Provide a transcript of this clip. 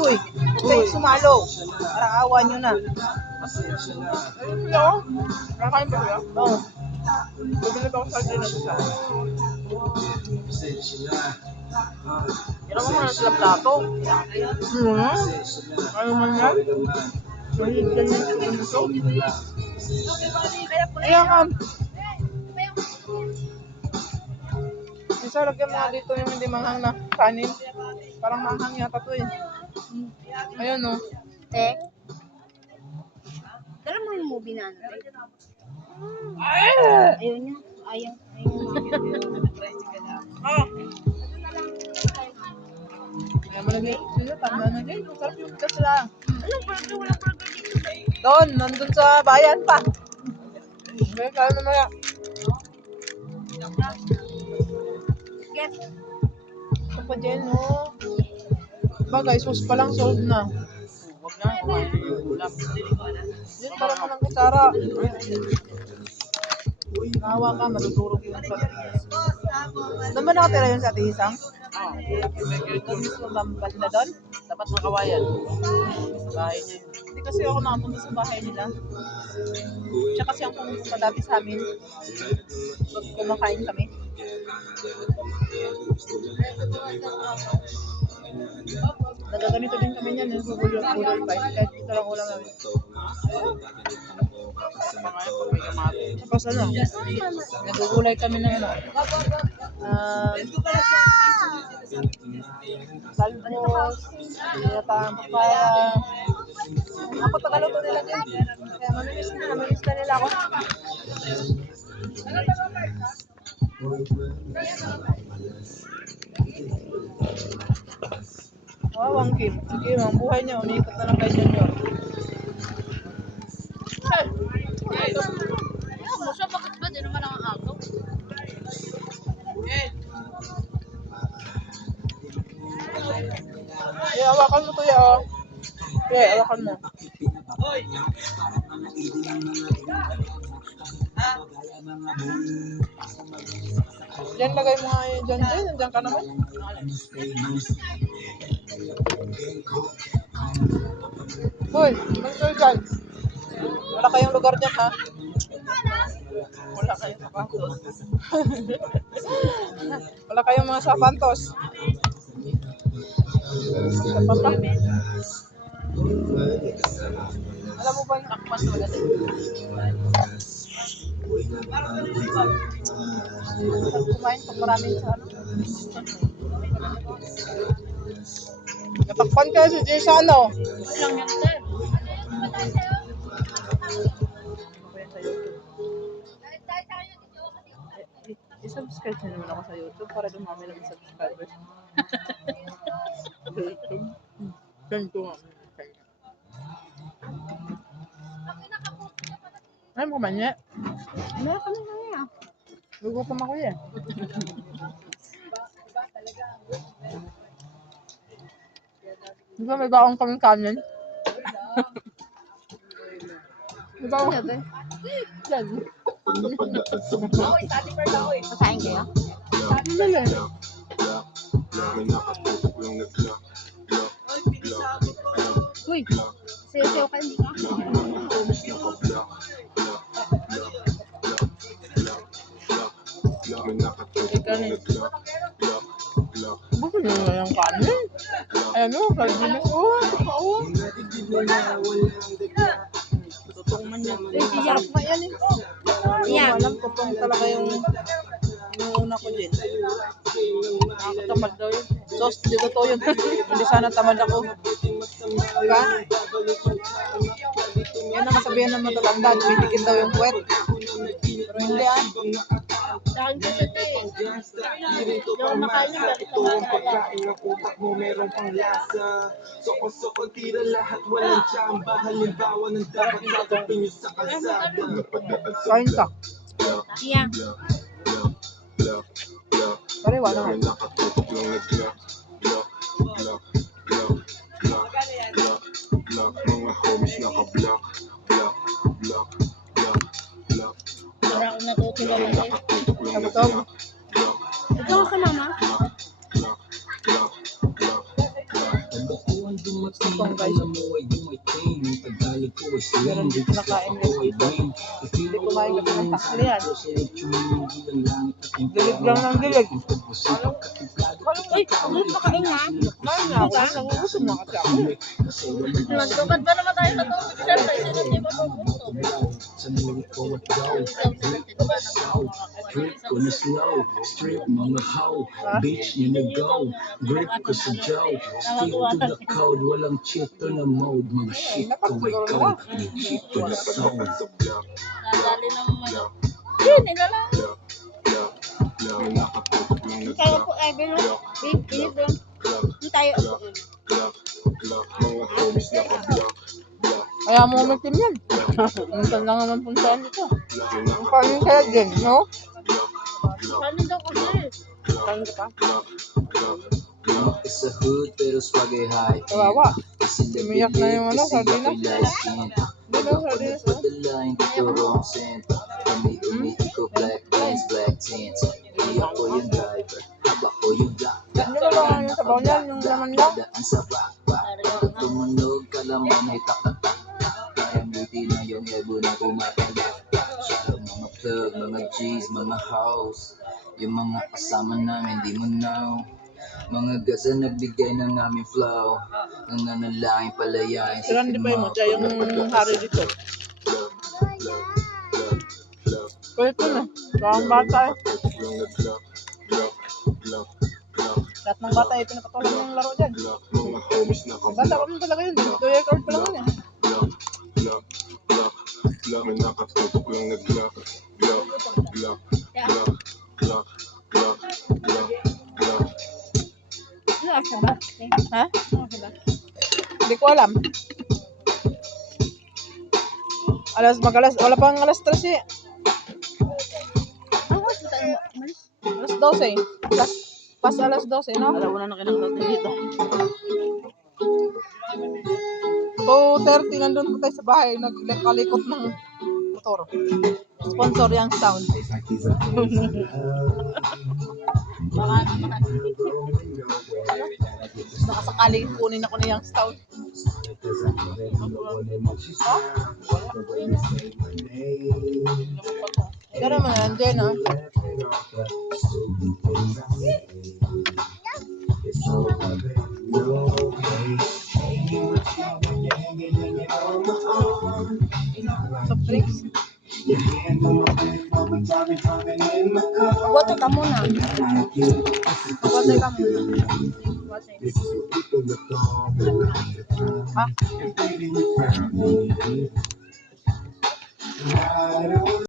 Uy, huwag kayong sumalo. Parang awa nyo na. Ayun sila oh. Nakakain ba sila? Oo. Bibili pa ako sa din natin sa akin. Kailan mo muna sila plato? Ano man yan? Ganyan ito. Ayan ka. Isa, lagyan mo nga dito yung hindi manghang na kanin. Parang manghang yata to eh. Ayun oh. Te? Dala mo yung movie na ano, te? Ayaw niya. Ayaw. Ah. Kaya malagay sila, tanda na din. Sarap yung bigas sila. Anong burger? Walang burger dito, te. Doon, nandun sa bayan pa. Okay, kaya naman yan. Get. Ito pa dyan, oh. Bagay, sauce pa lang, solved na. Huwag na, kumain yung ulam. Diyan pa naman ang kutsara. Nahawa ka, matutulog yung sa... Doon ba nakatira yun sa Ate Isang? Ah, Doon mismo banda doon? dapat makawayan. Sa bahay niya yun. Hindi kasi ako nakapunta sa bahay nila. Siya kasi ang pumunta dati sa amin. Pag kumakain kami. Nagaganito din kami niyan, yung bulol fight. Kahit ito lang ulam namin. Mga yan, pag may kamati. Tapos ano, nagugulay kami ng ano. Salmos, tinatang papaya. Ako tagaluto nila din. Kaya mamilis na nila ako. Wow, ang Kim. Sige, ang buhay niya, umiikot na lang kayo dyan yun. Mo siya, bakit ba? Di naman ang agaw. Hawakan mo to ya, oh. Hawakan mo. Diyan lagay mo nga yun dyan, Jay. Nandiyan ka naman. Hoy, mag-sir dyan. Wala kayong lugar dyan, ha? Wala kayong sapatos. Wala kayong mga sapantos. Alam mo ba yung akmas wala din? Kumain pag maraming sa ano. Natakpan ka si Jay sa ano? Lang yan, te. I-subscribe na naman ako sa YouTube para dumami lang yung subscribers. Sa YouTube. Send ko nga. Ay, mo manya. Ano kami kaya? Gugutom ako yan. Di ba may baong kaming kanin? May baong Ano, te? yan. Masahin kayo? Bili. Uy, sayo-sayo ka, hindi ka? Kanin. Bakit nyo na yung kanin? Ayan o, kalbinis. Oo. Tutong man yan. Sarap na yan eh. Hindi Yan. ko alam, tutong talaga yung una ko din. Nakakatamad daw yun. Sos, di ba to yun? Hindi sana tamad ako. Diba? Yan ang kasabihan ng matatanda, dumidikit daw yung puwet. Pero hindi ah. Sa akin kasi, te. Hindi ako makain yung galit Ito ang pagkain ng utak mo, meron pang lasa. Sokon-sokon, tira lahat, walang tsamba. Halimbawa ng dapat natapin nyo sa kalsada. Kain ka. Iya. Pare, wala nga. Nakatutok lang nag-lock. Mga homies naka-block. natutulungan eh. Kabutog. Ito ka mama. Itong guys. Meron dito nakain guys dito. Hindi kumain kasi ng takli yan. Dilig lang ng dilig. Uy, ulit makain na. Kumain na ako. Nangugutom na kasi ako. Magtubad ba naman tayo sa tubig? Siyempre, sino di ba magutom? Drip ko na slow, strip mga hoe, bitch na go, grip ko sa Joe, stick to the code, walang chito na mode, mga shit ko ay go, legit to the soul. Nadali ng mga... Yun, nilalang. Kaya po, Evan, big doon. Hindi tayo. Kaya mo umitim yan. Minsan lang naman puntaan dito. Ang kanin kaya din, no? Kanin daw kasi. Kanin ka pa? It's a hood pero swag ay high. Kawawa. Umiyak na yung ano, sardinas. Hindi daw sardinas, no? Padalain dito wrong scent. Kami umiiko black lines, black tints. Hindi ako yung driver, haba ko yung driver. Hindi mo lang yung sabaw niyan, yung laman lang. Dadaan sa backpack. Pag tumunog ka laman ay takatak. Parang buti na yung ebo na kumakalak. Shadow mga plug, mga G's, mga house. Yung mga kasama namin di mo know. Mga gaza nagbigay ng aming flow. Ang nanalangin palayain Si Randy pa yung mutya, yung hari dito. Kulit ko na. Parang bata eh. Lahat ng bata eh, pinapatulang yung laro dyan. Bata pa mo talaga yun. 2 years old pa lang yun eh. Ano asa ba? Ha? Hindi ko alam. Wala pang alas 3 eh. Ang hospital mo? Alas 12 eh. Pas alas 12, no? Alauna na kinang natin dito. 2:30 nandun po tayo sa bahay. Nagkalikot ng motor. Sponsor yung sound. Baka sakaling kunin ako na yung sound. Pero naman nandiyan, no? Soft drinks. Bote ka muna. Bote ka muna. Bote. Ha?